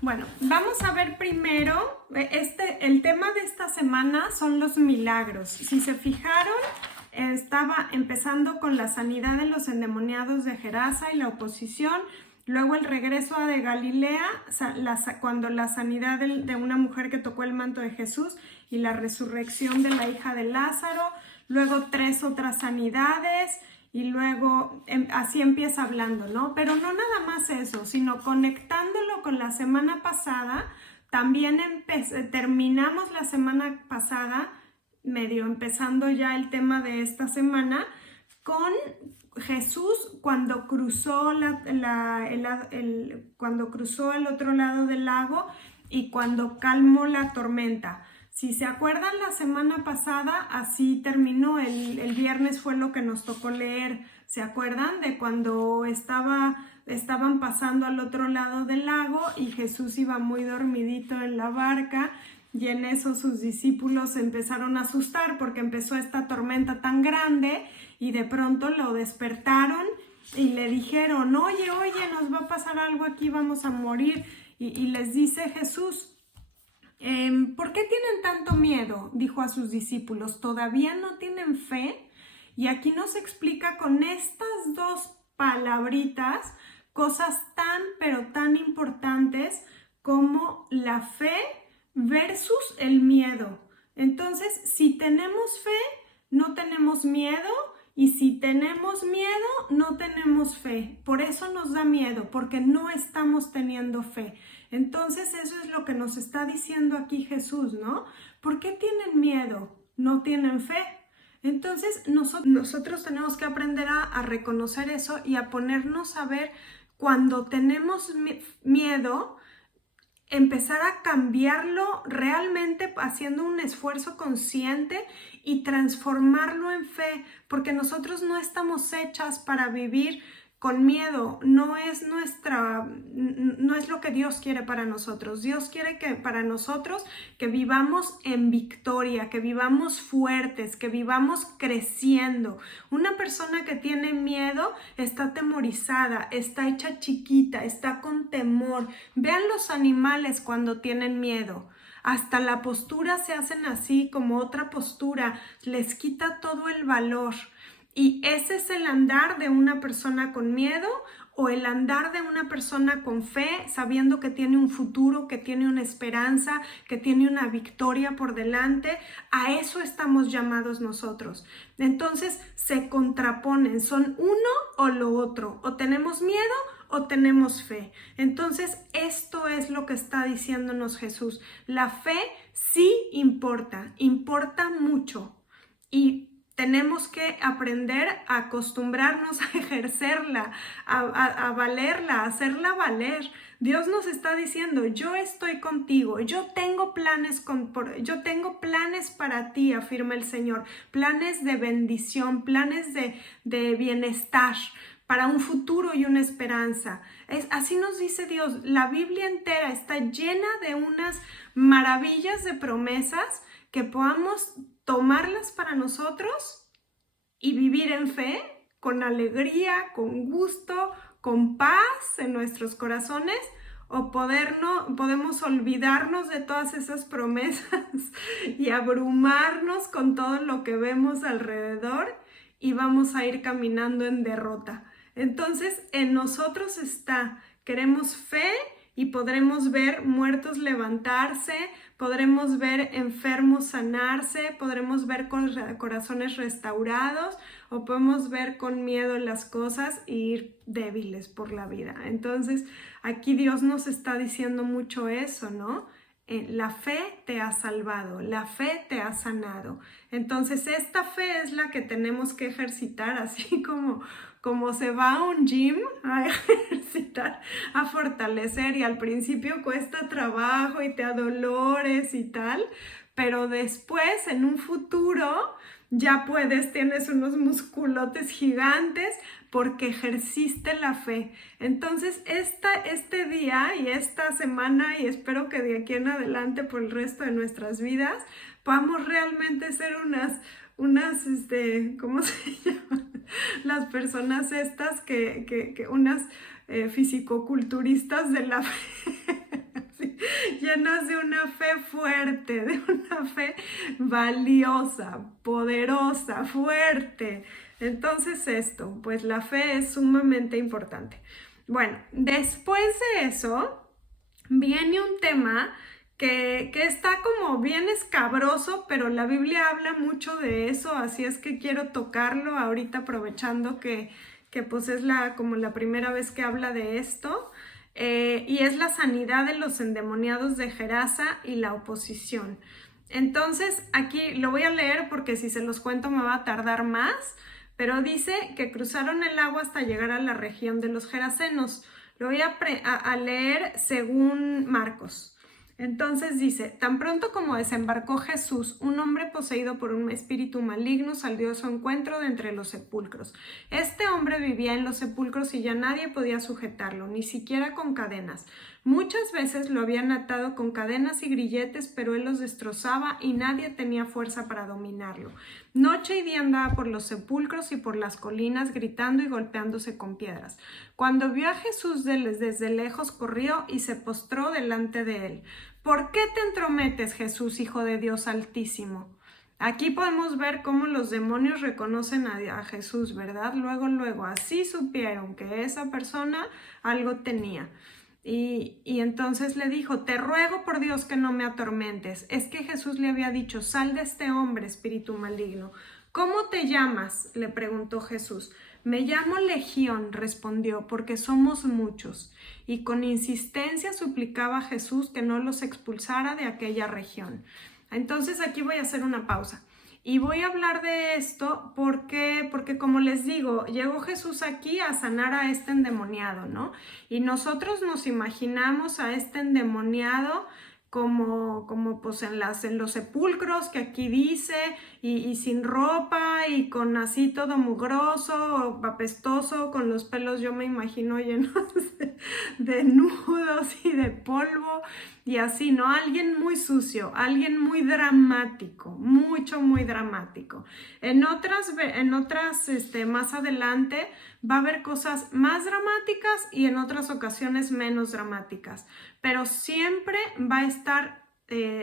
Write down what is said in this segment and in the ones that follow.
Bueno, vamos a ver primero, el tema de esta semana son los milagros. Si se fijaron, estaba empezando con la sanidad de los endemoniados de Gerasa y la oposición, luego el regreso a de Galilea, cuando la sanidad de una mujer que tocó el manto de Jesús y la resurrección de la hija de Lázaro, luego 3 otras sanidades. Y luego así empieza hablando, ¿no? Pero no nada más eso, sino conectándolo con la semana pasada, también terminamos la semana pasada, medio empezando ya el tema de esta semana, con Jesús cuando cruzó, cuando cruzó el otro lado del lago y cuando calmó la tormenta. Si se acuerdan, la semana pasada así terminó, el viernes fue lo que nos tocó leer. ¿Se acuerdan de cuando estaban pasando al otro lado del lago y Jesús iba muy dormidito en la barca y en eso sus discípulos se empezaron a asustar porque empezó esta tormenta tan grande y de pronto lo despertaron y le dijeron, oye, nos va a pasar algo aquí, vamos a morir. Y les dice Jesús, ¿por qué tienen tanto miedo? Dijo a sus discípulos, ¿todavía no tienen fe? Y aquí nos explica con estas dos palabritas cosas tan, pero tan importantes como la fe versus el miedo. Entonces, si tenemos fe, no tenemos miedo, y si tenemos miedo, no tenemos fe. Por eso nos da miedo, porque no estamos teniendo fe. Entonces, eso es lo que nos está diciendo aquí Jesús, ¿no? ¿Por qué tienen miedo? ¿No tienen fe? Entonces, nosotros tenemos que aprender a reconocer eso y a ponernos a ver cuando tenemos miedo, empezar a cambiarlo realmente haciendo un esfuerzo consciente y transformarlo en fe, porque nosotros no estamos hechas para vivir con miedo, no es lo que Dios quiere para nosotros. Dios quiere que para nosotros que vivamos en victoria, que vivamos fuertes, que vivamos creciendo. Una persona que tiene miedo está atemorizada, está hecha chiquita, está con temor. Vean los animales cuando tienen miedo. Hasta la postura se hacen así como otra postura, les quita todo el valor. Y ese es el andar de una persona con miedo o el andar de una persona con fe, sabiendo que tiene un futuro, que tiene una esperanza, que tiene una victoria por delante. A eso estamos llamados nosotros. Entonces se contraponen, son uno o lo otro, o tenemos miedo o tenemos fe. Entonces esto es lo que está diciéndonos Jesús. La fe sí importa mucho y tenemos que aprender a acostumbrarnos a ejercerla, a valerla, a hacerla valer. Dios nos está diciendo, yo estoy contigo, yo tengo planes para ti, afirma el Señor, planes de bendición, planes de bienestar, para un futuro y una esperanza. Así nos dice Dios. La Biblia entera está llena de unas maravillas de promesas que podamos tomarlas para nosotros y vivir en fe, con alegría, con gusto, con paz en nuestros corazones, o podemos olvidarnos de todas esas promesas y abrumarnos con todo lo que vemos alrededor y vamos a ir caminando en derrota. Entonces, en nosotros está, queremos fe y podremos ver muertos levantarse, podremos ver enfermos sanarse, podremos ver corazones restaurados o podemos ver con miedo las cosas e ir débiles por la vida. Entonces, aquí Dios nos está diciendo mucho eso, ¿no? La fe te ha salvado, la fe te ha sanado. Entonces, esta fe es la que tenemos que ejercitar, así como se va a un gym a ejercitar, a fortalecer, y al principio cuesta trabajo y te da dolores y tal, pero después en un futuro ya tienes unos musculotes gigantes porque ejerciste la fe. Entonces este día y esta semana, y espero que de aquí en adelante por el resto de nuestras vidas podamos realmente ser unas ¿cómo se llaman? Las personas estas unas fisicoculturistas de la fe. llenas de una fe fuerte, de una fe valiosa, poderosa, fuerte. Entonces esto, pues la fe es sumamente importante. Bueno, después de eso viene un tema que está como bien escabroso, pero la Biblia habla mucho de eso, así es que quiero tocarlo ahorita aprovechando que pues es como la primera vez que habla de esto, y es la sanidad de los endemoniados de Gerasa y la oposición. Entonces aquí lo voy a leer porque si se los cuento me va a tardar más, pero dice que cruzaron el agua hasta llegar a la región de los gerasenos. Lo voy a leer según Marcos. Entonces dice, tan pronto como desembarcó Jesús, un hombre poseído por un espíritu maligno salió a su encuentro de entre los sepulcros. Este hombre vivía en los sepulcros y ya nadie podía sujetarlo, ni siquiera con cadenas. Muchas veces lo habían atado con cadenas y grilletes, pero él los destrozaba y nadie tenía fuerza para dominarlo. Noche y día andaba por los sepulcros y por las colinas, gritando y golpeándose con piedras. Cuando vio a Jesús desde lejos, corrió y se postró delante de él. ¿Por qué te entrometes, Jesús, Hijo de Dios Altísimo? Aquí podemos ver cómo los demonios reconocen a Jesús, ¿verdad? Luego, así supieron que esa persona algo tenía. Y entonces le dijo, te ruego por Dios que no me atormentes. Es que Jesús le había dicho, sal de este hombre, espíritu maligno. ¿Cómo te llamas?, le preguntó Jesús. Me llamo Legión, respondió, porque somos muchos. Y con insistencia suplicaba a Jesús que no los expulsara de aquella región. Entonces aquí voy a hacer una pausa. Y voy a hablar de esto porque como les digo, llegó Jesús aquí a sanar a este endemoniado, ¿no? Y nosotros nos imaginamos a este endemoniado como pues en los sepulcros que aquí dice, y sin ropa y con así todo mugroso, apestoso, con los pelos yo me imagino llenos de nudos y de polvo y así, ¿no? Alguien muy sucio, alguien muy dramático, muy dramático. En otras más adelante va a haber cosas más dramáticas y en otras ocasiones menos dramáticas, pero siempre va a estar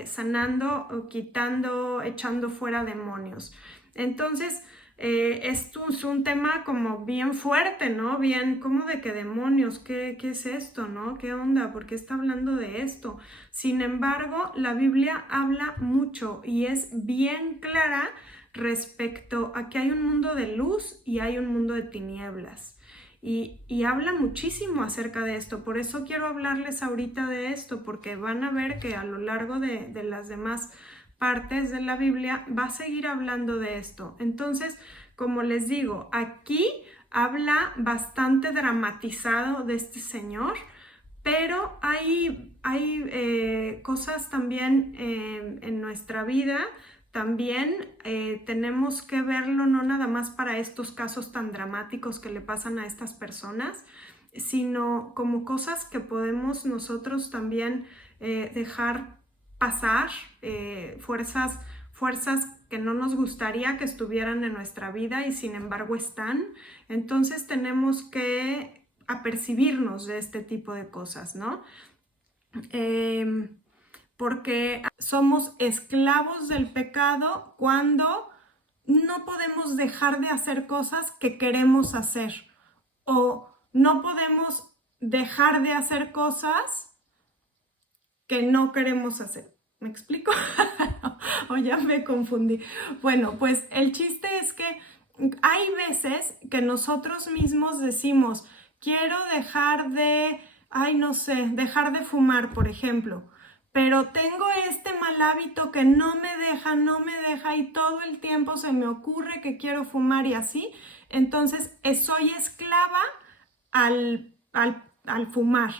sanando, quitando, echando fuera demonios. Entonces, esto es un tema como bien fuerte, ¿no? Bien, como de que demonios, ¿qué es esto, no? ¿Qué onda? ¿Por qué está hablando de esto? Sin embargo, la Biblia habla mucho y es bien clara respecto a que hay un mundo de luz y hay un mundo de tinieblas. Y habla muchísimo acerca de esto, por eso quiero hablarles ahorita de esto, porque van a ver que a lo largo de las demás partes de la Biblia va a seguir hablando de esto. Entonces, como les digo, aquí habla bastante dramatizado de este señor, pero hay cosas también en nuestra vida. También tenemos que verlo no nada más para estos casos tan dramáticos que le pasan a estas personas, sino como cosas que podemos nosotros también dejar pasar, fuerzas que no nos gustaría que estuvieran en nuestra vida y sin embargo están. Entonces tenemos que apercibirnos de este tipo de cosas, ¿no? Porque somos esclavos del pecado cuando no podemos dejar de hacer cosas que queremos hacer, o no podemos dejar de hacer cosas que no queremos hacer. ¿Me explico? O ya me confundí. Bueno, pues el chiste es que hay veces que nosotros mismos decimos, quiero dejar de, dejar de fumar, por ejemplo, pero tengo este mal hábito que no me deja y todo el tiempo se me ocurre que quiero fumar y así. Entonces soy esclava al fumar.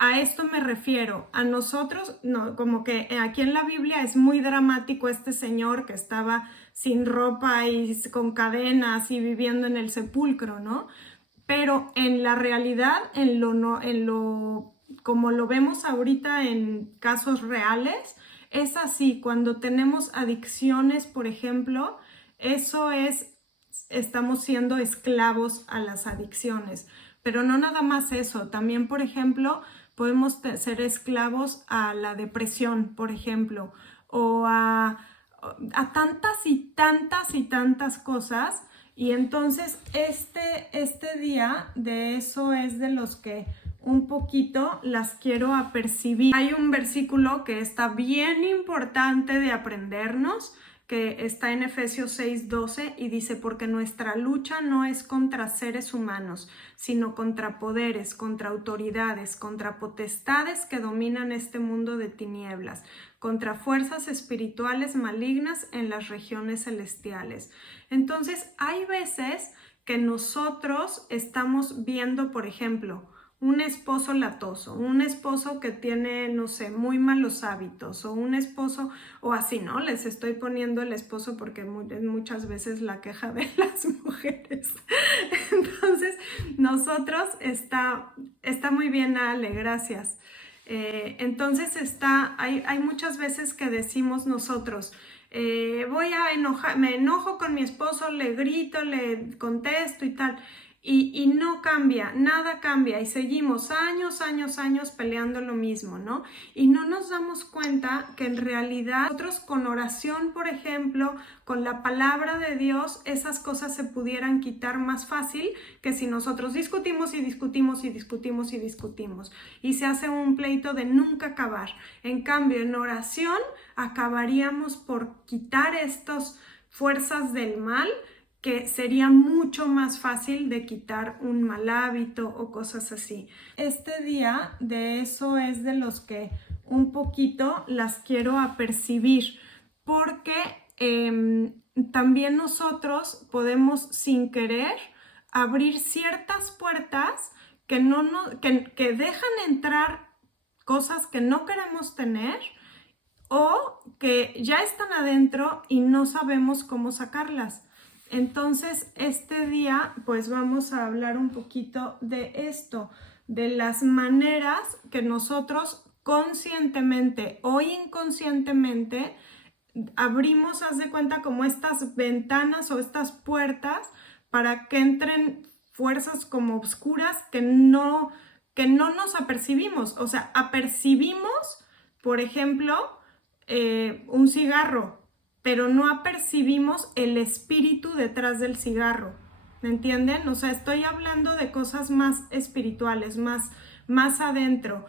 A esto me refiero. A nosotros, no, como que aquí en la Biblia es muy dramático este señor que estaba sin ropa y con cadenas y viviendo en el sepulcro, ¿no? Pero en la realidad, como lo vemos ahorita en casos reales, es así. Cuando tenemos adicciones, por ejemplo, estamos siendo esclavos a las adicciones. Pero no nada más eso, también, por ejemplo, podemos ser esclavos a la depresión, por ejemplo, o a tantas y tantas y tantas cosas. Y entonces este día de eso es de los que un poquito las quiero apercibir. Hay un versículo que está bien importante de aprendernos, que está en Efesios 6:12 y dice: porque nuestra lucha no es contra seres humanos, sino contra poderes, contra autoridades, contra potestades que dominan este mundo de tinieblas, contra fuerzas espirituales malignas en las regiones celestiales. Entonces, hay veces que nosotros estamos viendo, por ejemplo, un esposo latoso, un esposo que tiene, no sé, muy malos hábitos, o un esposo, o así, ¿no? Les estoy poniendo el esposo porque es muchas veces la queja de las mujeres. Entonces, nosotros, está muy bien, Ale, gracias. Entonces hay muchas veces que decimos nosotros, me enojo con mi esposo, le grito, le contesto y tal. Y no cambia, nada cambia y seguimos años peleando lo mismo, ¿no? Y no nos damos cuenta que en realidad nosotros con oración, por ejemplo, con la palabra de Dios, esas cosas se pudieran quitar más fácil que si nosotros discutimos y discutimos y discutimos y discutimos. Y se hace un pleito de nunca acabar. En cambio, en oración acabaríamos por quitar estas fuerzas del mal, que sería mucho más fácil de quitar un mal hábito o cosas así. Este día de eso es de los que un poquito las quiero apercibir, porque también nosotros podemos sin querer abrir ciertas puertas que dejan entrar cosas que no queremos tener o que ya están adentro y no sabemos cómo sacarlas. Entonces, este día, pues vamos a hablar un poquito de esto, de las maneras que nosotros conscientemente o inconscientemente abrimos, haz de cuenta, como estas ventanas o estas puertas para que entren fuerzas como oscuras que no nos apercibimos. O sea, apercibimos, por ejemplo, un cigarro, pero no apercibimos el espíritu detrás del cigarro, ¿me entienden? O sea, estoy hablando de cosas más espirituales, más adentro.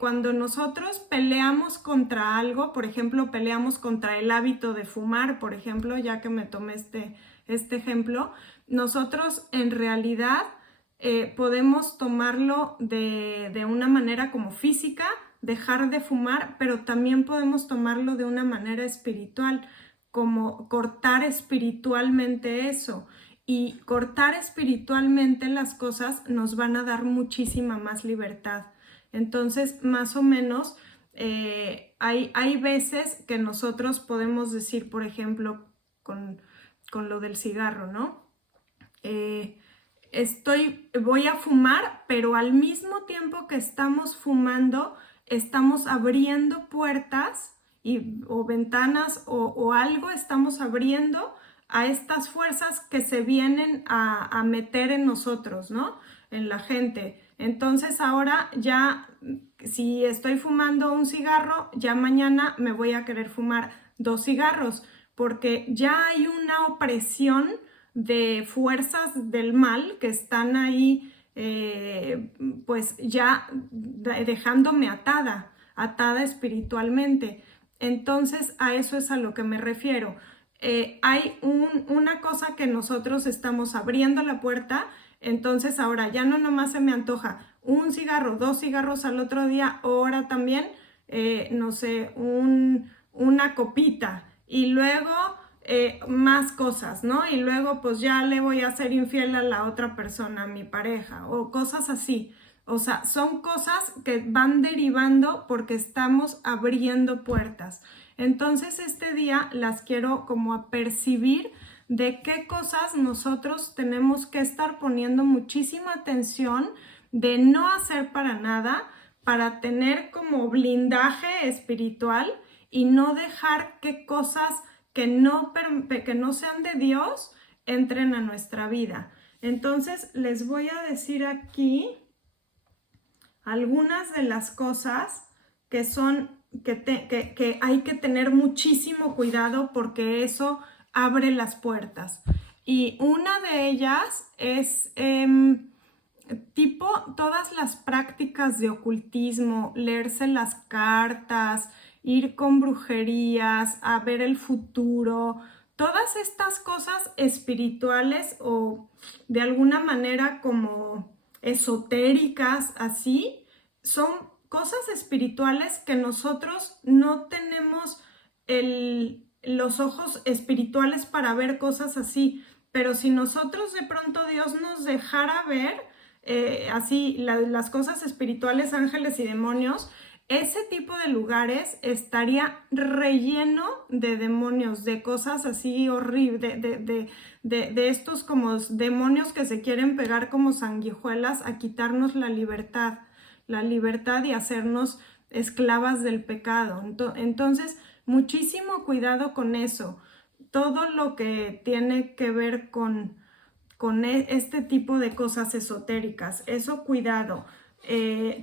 Cuando nosotros peleamos contra algo, por ejemplo, peleamos contra el hábito de fumar, por ejemplo, ya que me tomé este ejemplo, nosotros en realidad podemos tomarlo de una manera como física, dejar de fumar, pero también podemos tomarlo de una manera espiritual, como cortar espiritualmente eso. Y cortar espiritualmente las cosas nos van a dar muchísima más libertad. Entonces, más o menos, hay veces que nosotros podemos decir, por ejemplo, con lo del cigarro, ¿no? Voy a fumar, pero al mismo tiempo que estamos fumando, estamos abriendo puertas o ventanas o algo, estamos abriendo a estas fuerzas que se vienen a meter en nosotros, ¿no? En la gente. Entonces ahora ya, si estoy fumando un cigarro, ya mañana me voy a querer fumar 2 cigarros, porque ya hay una opresión de fuerzas del mal que están ahí, pues ya dejándome atada espiritualmente. Entonces a eso es a lo que me refiero. Hay una cosa que nosotros estamos abriendo la puerta, entonces ahora ya no nomás se me antoja un cigarro, 2 cigarros al otro día, o ahora también, no sé, una copita, y luego más cosas, ¿no? Y luego pues ya le voy a ser infiel a la otra persona, a mi pareja, o cosas así. O sea, son cosas que van derivando porque estamos abriendo puertas. Entonces este día las quiero como a percibir de qué cosas nosotros tenemos que estar poniendo muchísima atención de no hacer para nada, para tener como blindaje espiritual y no dejar que cosas que no sean de Dios entren a nuestra vida. Entonces les voy a decir aquí, algunas de las cosas que son, que hay que tener muchísimo cuidado porque eso abre las puertas. Y una de ellas es tipo todas las prácticas de ocultismo, leerse las cartas, ir con brujerías, a ver el futuro, todas estas cosas espirituales o de alguna manera como esotéricas, así, son cosas espirituales que nosotros no tenemos los ojos espirituales para ver cosas así, pero si nosotros de pronto Dios nos dejara ver así las cosas espirituales, ángeles y demonios, ese tipo de lugares estaría relleno de demonios, de cosas así horribles, de estos como demonios que se quieren pegar como sanguijuelas a quitarnos la libertad y hacernos esclavas del pecado. Entonces, muchísimo cuidado con eso. Todo lo que tiene que ver con este tipo de cosas esotéricas, eso cuidado.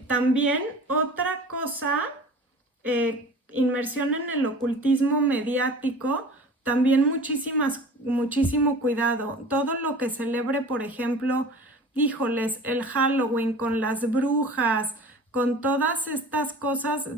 También otra cosa, inmersión en el ocultismo mediático, también muchísimo cuidado. Todo lo que celebre, por ejemplo, híjoles, el Halloween con las brujas, con todas estas cosas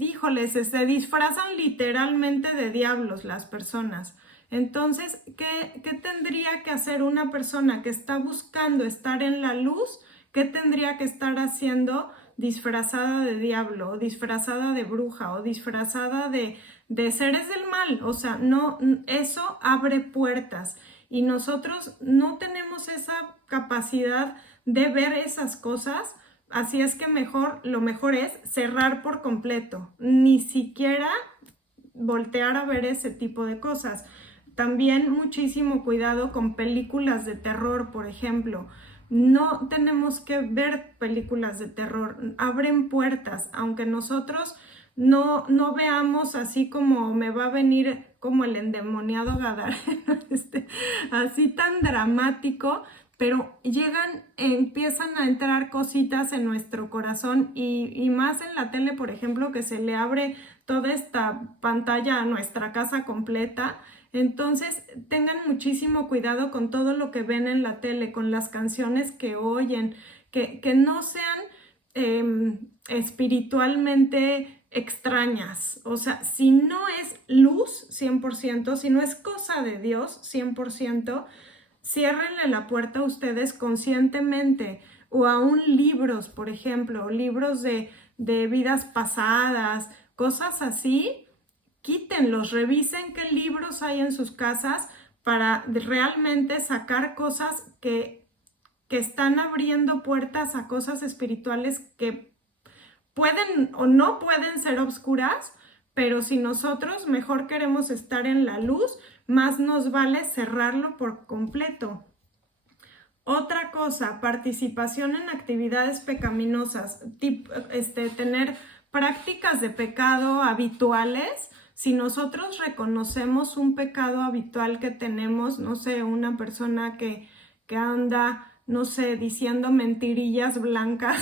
híjoles, se disfrazan literalmente de diablos las personas. Entonces, ¿qué tendría que hacer una persona que está buscando estar en la luz? ¿Qué tendría que estar haciendo disfrazada de diablo, o disfrazada de bruja, o disfrazada de seres del mal? O sea, no, eso abre puertas y nosotros no tenemos esa capacidad de ver esas cosas, así es que lo mejor es cerrar por completo, ni siquiera voltear a ver ese tipo de cosas. También muchísimo cuidado con películas de terror, por ejemplo. No tenemos que ver películas de terror, abren puertas, aunque nosotros no veamos así como me va a venir como el endemoniado Gadareno, así tan dramático, pero empiezan a entrar cositas en nuestro corazón y más en la tele, por ejemplo, que se le abre toda esta pantalla a nuestra casa completa. Entonces tengan muchísimo cuidado con todo lo que ven en la tele, con las canciones que oyen, que no sean espiritualmente extrañas. O sea, si no es luz 100%, si no es cosa de Dios 100%, ciérrenle la puerta a ustedes conscientemente, o aún libros, por ejemplo, libros de vidas pasadas, cosas así. Quítenlos, revisen qué libros hay en sus casas para realmente sacar cosas que están abriendo puertas a cosas espirituales que pueden o no pueden ser oscuras, pero si nosotros mejor queremos estar en la luz, más nos vale cerrarlo por completo. Otra cosa, participación en actividades pecaminosas, tener prácticas de pecado habituales. Si nosotros reconocemos un pecado habitual que tenemos, no sé, una persona que anda, no sé, diciendo mentirillas blancas,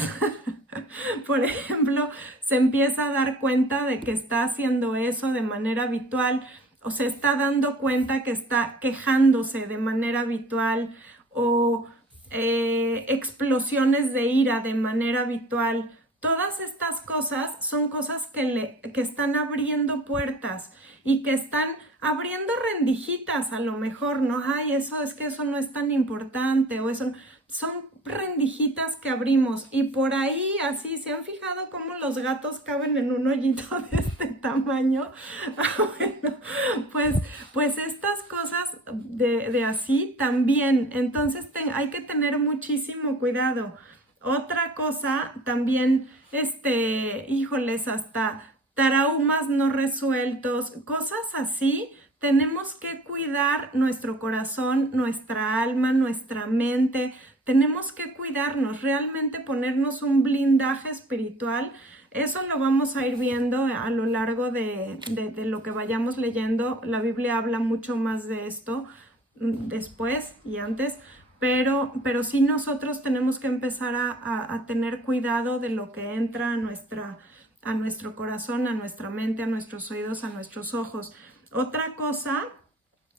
por ejemplo, se empieza a dar cuenta de que está haciendo eso de manera habitual, o se está dando cuenta que está quejándose de manera habitual, o explosiones de ira de manera habitual. Todas estas cosas son cosas que están abriendo puertas y que están abriendo rendijitas a lo mejor, ¿no? Ay, eso no es tan importante, o eso son rendijitas que abrimos y por ahí así, ¿se han fijado cómo los gatos caben en un hoyito de este tamaño? Bueno, pues estas cosas de así también, entonces hay que tener muchísimo cuidado. Otra cosa también, híjoles, hasta traumas no resueltos, cosas así. Tenemos que cuidar nuestro corazón, nuestra alma, nuestra mente. Tenemos que cuidarnos, realmente ponernos un blindaje espiritual. Eso lo vamos a ir viendo a lo largo de lo que vayamos leyendo. La Biblia habla mucho más de esto después y antes, pero sí nosotros tenemos que empezar a tener cuidado de lo que entra a nuestro corazón, a nuestra mente, a nuestros oídos, a nuestros ojos. Otra cosa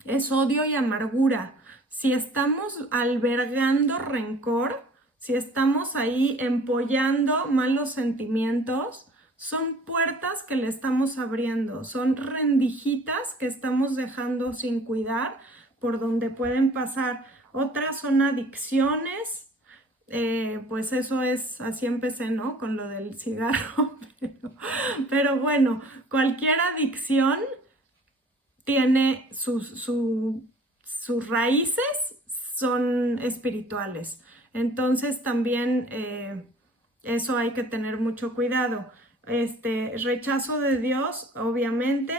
es odio y amargura. Si estamos albergando rencor, si estamos ahí empollando malos sentimientos, son puertas que le estamos abriendo, son rendijitas que estamos dejando sin cuidar por donde pueden pasar. Otras son adicciones, pues eso es, así empecé, ¿no? Con lo del cigarro, pero bueno, cualquier adicción tiene sus raíces, son espirituales. Entonces también eso hay que tener mucho cuidado. Rechazo de Dios, obviamente.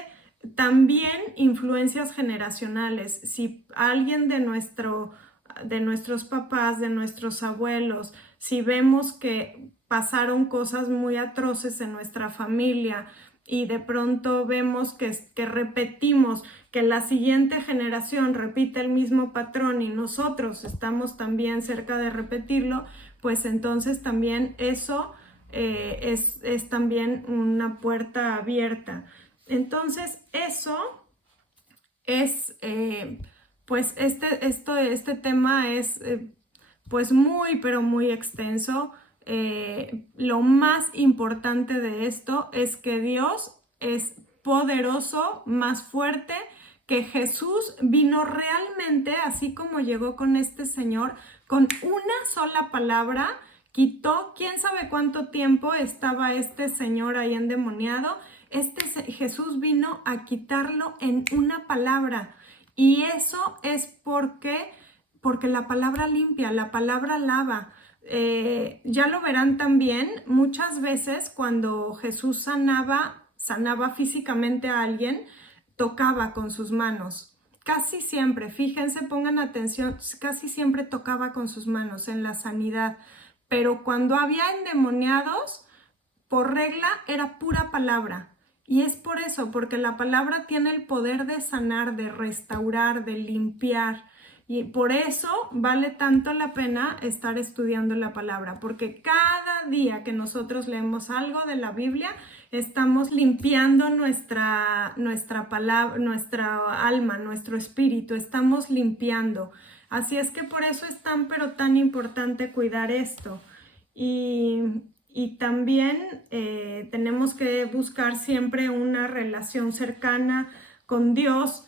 También influencias generacionales. Si alguien de nuestros papás, de nuestros abuelos, si vemos que pasaron cosas muy atroces en nuestra familia y de pronto vemos que repetimos, que la siguiente generación repite el mismo patrón y nosotros estamos también cerca de repetirlo, pues entonces también eso es también una puerta abierta. Entonces eso es, pues este tema es pues muy, pero muy extenso. Lo más importante de esto es que Dios es poderoso, más fuerte, que Jesús vino realmente, así como llegó con este señor, con una sola palabra, quitó, quién sabe cuánto tiempo estaba este señor ahí endemoniado. Jesús vino a quitarlo en una palabra, y eso es porque la palabra limpia, la palabra lava. Ya lo verán también, muchas veces cuando Jesús sanaba físicamente a alguien, tocaba con sus manos. Casi siempre, fíjense, pongan atención, casi siempre tocaba con sus manos en la sanidad. Pero cuando había endemoniados, por regla era pura palabra. Y es por eso, porque la palabra tiene el poder de sanar, de restaurar, de limpiar. Y por eso vale tanto la pena estar estudiando la palabra, porque cada día que nosotros leemos algo de la Biblia, estamos limpiando nuestra palabra, nuestra alma, nuestro espíritu, estamos limpiando. Así es que por eso es tan, pero tan importante cuidar esto. Y también tenemos que buscar siempre una relación cercana con Dios,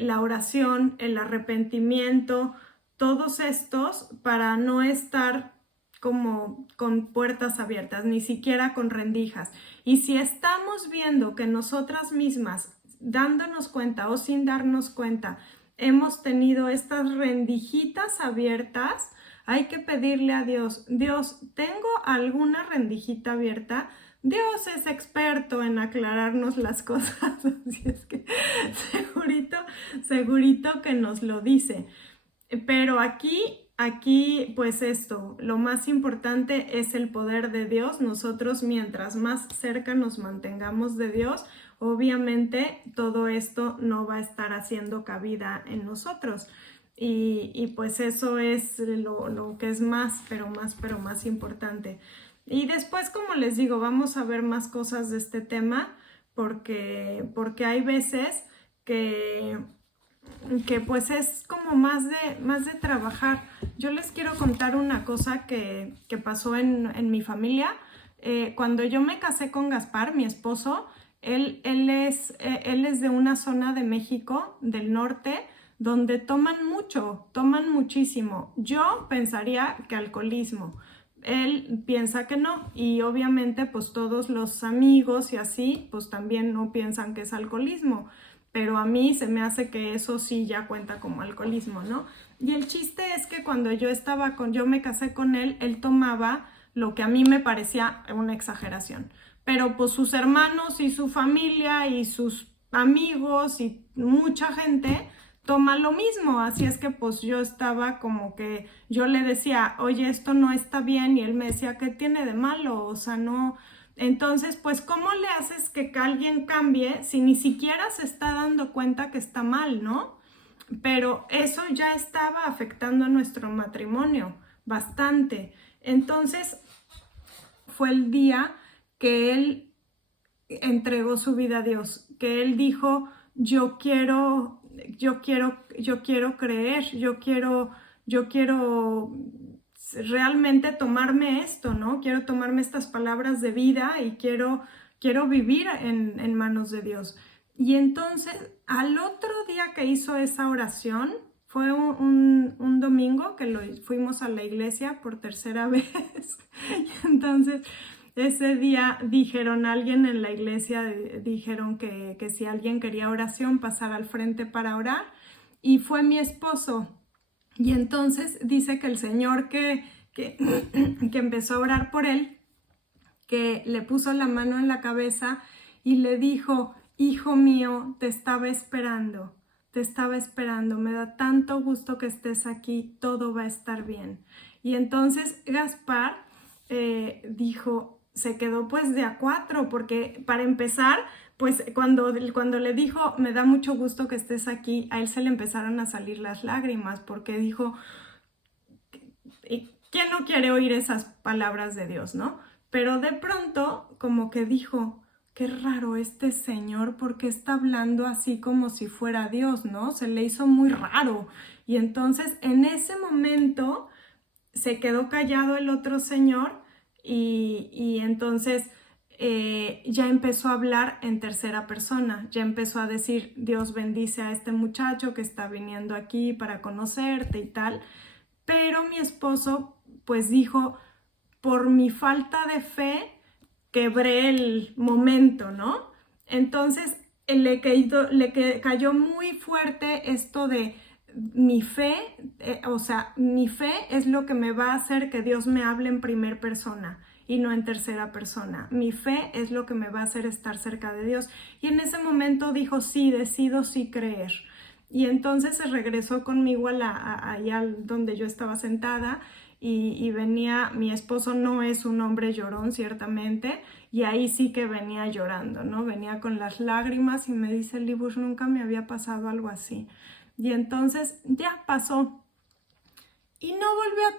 la oración, el arrepentimiento, todos estos para no estar como con puertas abiertas, ni siquiera con rendijas. Y si estamos viendo que nosotras mismas, dándonos cuenta o sin darnos cuenta, hemos tenido estas rendijitas abiertas, hay que pedirle a Dios, Dios, ¿tengo alguna rendijita abierta? Dios es experto en aclararnos las cosas, así es que segurito que nos lo dice. Pero aquí, pues esto, lo más importante es el poder de Dios. Nosotros, mientras más cerca nos mantengamos de Dios, obviamente todo esto no va a estar haciendo cabida en nosotros. Y pues eso es lo que es más, pero más importante. Y después, como les digo, vamos a ver más cosas de este tema, porque hay veces que pues es como más de trabajar. Yo les quiero contar una cosa que pasó en mi familia. Cuando yo me casé con Gaspar, mi esposo, él es de una zona de México, del norte, donde toman muchísimo. Yo pensaría que alcoholismo. Él piensa que no, y obviamente pues todos los amigos y así pues también no piensan que es alcoholismo, pero a mí se me hace que eso sí ya cuenta como alcoholismo, ¿no? Y el chiste es que cuando yo me casé con él, él tomaba lo que a mí me parecía una exageración, pero pues sus hermanos y su familia y sus amigos y mucha gente toma lo mismo, así es que pues yo estaba como que, yo le decía, oye, esto no está bien, y él me decía, ¿qué tiene de malo? O sea, no. Entonces, pues, ¿cómo le haces que alguien cambie si ni siquiera se está dando cuenta que está mal, ¿no? pero eso ya estaba afectando a nuestro matrimonio bastante. Entonces fue el día que él entregó su vida a Dios, que él dijo, yo quiero creer, yo quiero realmente tomarme esto, ¿no? Quiero tomarme estas palabras de vida y quiero vivir en manos de Dios. Y entonces, al otro día que hizo esa oración, fue un domingo que fuimos a la iglesia por tercera vez. Y entonces, ese día alguien en la iglesia dijeron que si alguien quería oración, pasara al frente para orar. Y fue mi esposo. Y entonces dice que el Señor que empezó a orar por él, que le puso la mano en la cabeza y le dijo, hijo mío, te estaba esperando, me da tanto gusto que estés aquí, todo va a estar bien. Y entonces Gaspar dijo, se quedó pues de a cuatro, porque para empezar, pues cuando le dijo, me da mucho gusto que estés aquí, a él se le empezaron a salir las lágrimas, porque dijo, ¿quién no quiere oír esas palabras de Dios, no? Pero de pronto como que dijo, qué raro este señor, porque está hablando así como si fuera Dios, ¿no? Se le hizo muy raro. Y entonces en ese momento se quedó callado el otro señor y entonces ya empezó a hablar en tercera persona, ya empezó a decir, Dios bendice a este muchacho que está viniendo aquí para conocerte y tal. Pero mi esposo pues dijo, por mi falta de fe, quebré el momento, ¿no? Entonces le cayó muy fuerte esto de mi fe, o sea, mi fe es lo que me va a hacer que Dios me hable en primera persona y no en tercera persona. Mi fe es lo que me va a hacer estar cerca de Dios. Y en ese momento dijo, sí, decido sí creer. Y entonces se regresó conmigo allá donde yo estaba sentada y venía, mi esposo no es un hombre llorón ciertamente, y ahí sí que venía llorando, ¿no? Venía con las lágrimas y me dice, Libush, nunca me había pasado algo así. Y entonces ya pasó y no volvió a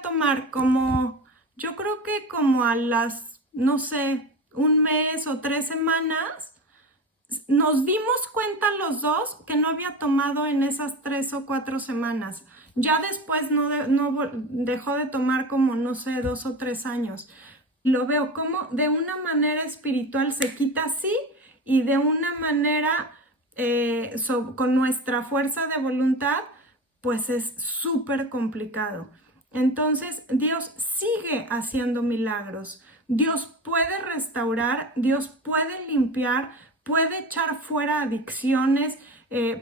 tomar como, yo creo que como a las, no sé, un mes o 3 semanas, nos dimos cuenta los dos que no había tomado en esas 3 o 4 semanas. Ya después no dejó de tomar como, no sé, 2 o 3 años. Lo veo como de una manera espiritual se quita así y de una manera con nuestra fuerza de voluntad, pues es súper complicado. Entonces, Dios sigue haciendo milagros. Dios puede restaurar, Dios puede limpiar, puede echar fuera adicciones,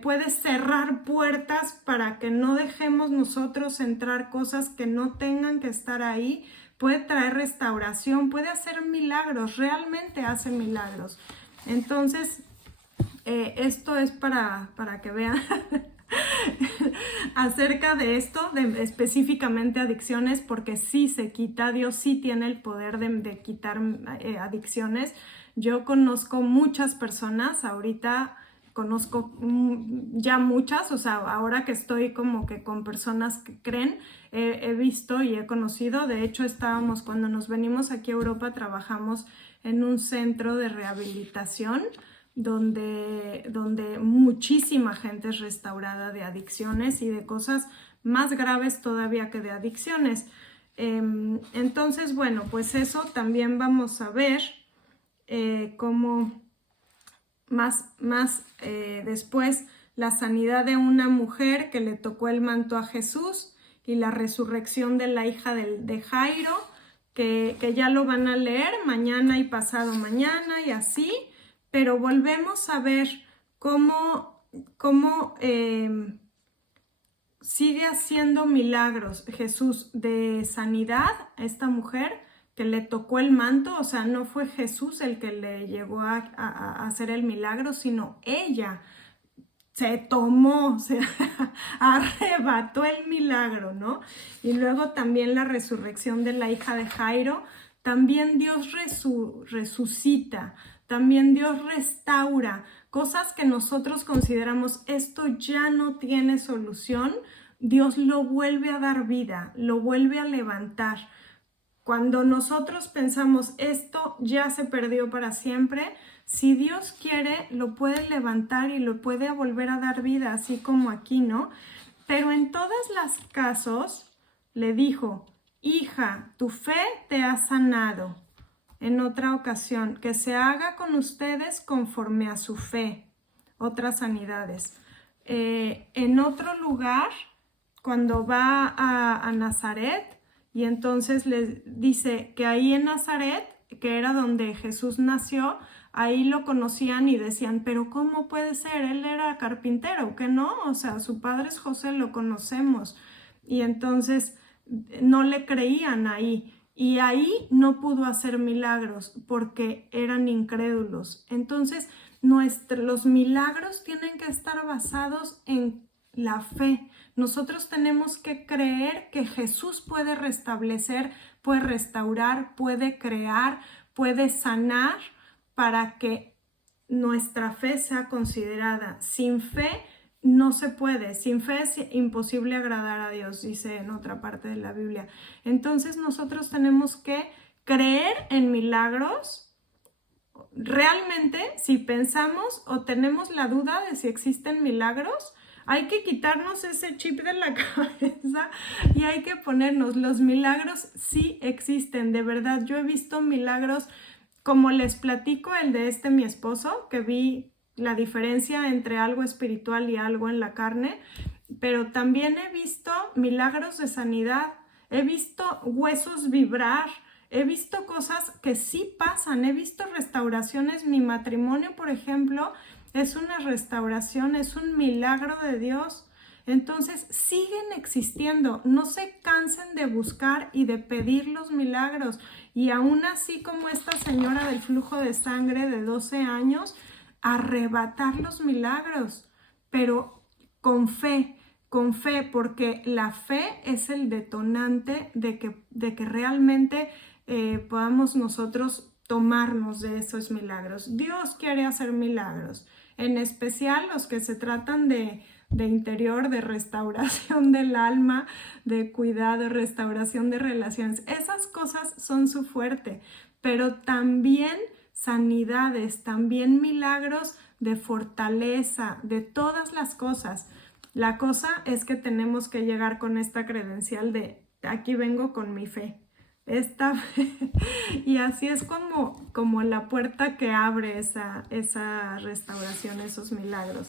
puede cerrar puertas para que no dejemos nosotros entrar cosas que no tengan que estar ahí, puede traer restauración, puede hacer milagros, realmente hace milagros. Entonces, esto es para que vean acerca de esto, específicamente adicciones, porque sí se quita, Dios sí tiene el poder de quitar adicciones. Yo conozco muchas personas, ahorita conozco ya muchas, o sea, ahora que estoy como que con personas que creen, he visto y he conocido, de hecho cuando nos venimos aquí a Europa, trabajamos en un centro de rehabilitación donde muchísima gente es restaurada de adicciones y de cosas más graves todavía que de adicciones. Entonces, bueno, pues eso también vamos a ver cómo más después la sanidad de una mujer que le tocó el manto a Jesús y la resurrección de la hija de Jairo, que ya lo van a leer mañana y pasado mañana y así, pero volvemos a ver cómo sigue haciendo milagros Jesús de sanidad a esta mujer que le tocó el manto, o sea, no fue Jesús el que le llegó a hacer el milagro, sino ella se arrebató el milagro, ¿no? Y luego también la resurrección de la hija de Jairo, también Dios resucita, también Dios restaura cosas que nosotros consideramos esto ya no tiene solución. Dios lo vuelve a dar vida, lo vuelve a levantar. Cuando nosotros pensamos esto ya se perdió para siempre, si Dios quiere lo puede levantar y lo puede volver a dar vida, así como aquí, ¿no? Pero en todos los casos le dijo: hija, tu fe te ha sanado. En otra ocasión, que se haga con ustedes conforme a su fe. Otras sanidades. En otro lugar, cuando va a Nazaret, y entonces les dice que ahí en Nazaret, que era donde Jesús nació, ahí lo conocían y decían, pero ¿cómo puede ser? Él era carpintero, ¿que no? O sea, su padre es José, lo conocemos. Y entonces no le creían ahí. Y ahí no pudo hacer milagros porque eran incrédulos. Entonces, los milagros tienen que estar basados en la fe. Nosotros tenemos que creer que Jesús puede restablecer, puede restaurar, puede crear, puede sanar para que nuestra fe sea considerada. Sin fe no se puede, sin fe es imposible agradar a Dios, dice en otra parte de la Biblia. Entonces nosotros tenemos que creer en milagros. Realmente, si pensamos o tenemos la duda de si existen milagros, hay que quitarnos ese chip de la cabeza y hay que ponernos, los milagros sí existen, de verdad. Yo he visto milagros, como les platico el de mi esposo, que vi la diferencia entre algo espiritual y algo en la carne, pero también he visto milagros de sanidad, he visto huesos vibrar, he visto cosas que sí pasan, he visto restauraciones. Mi matrimonio, por ejemplo, es una restauración, es un milagro de Dios. Entonces siguen existiendo, no se cansen de buscar y de pedir los milagros. Y aún así, como esta señora del flujo de sangre de 12 años, arrebatar los milagros, pero con fe, porque la fe es el detonante de que realmente podamos nosotros tomarnos de esos milagros. Dios quiere hacer milagros, en especial los que se tratan de interior, de restauración del alma, de cuidado, restauración de relaciones. Esas cosas son su fuerte, pero también sanidades, también milagros de fortaleza, de todas las cosas. La cosa es que tenemos que llegar con esta credencial de aquí vengo con mi fe. Esta fe. Y así es como la puerta que abre esa restauración, esos milagros.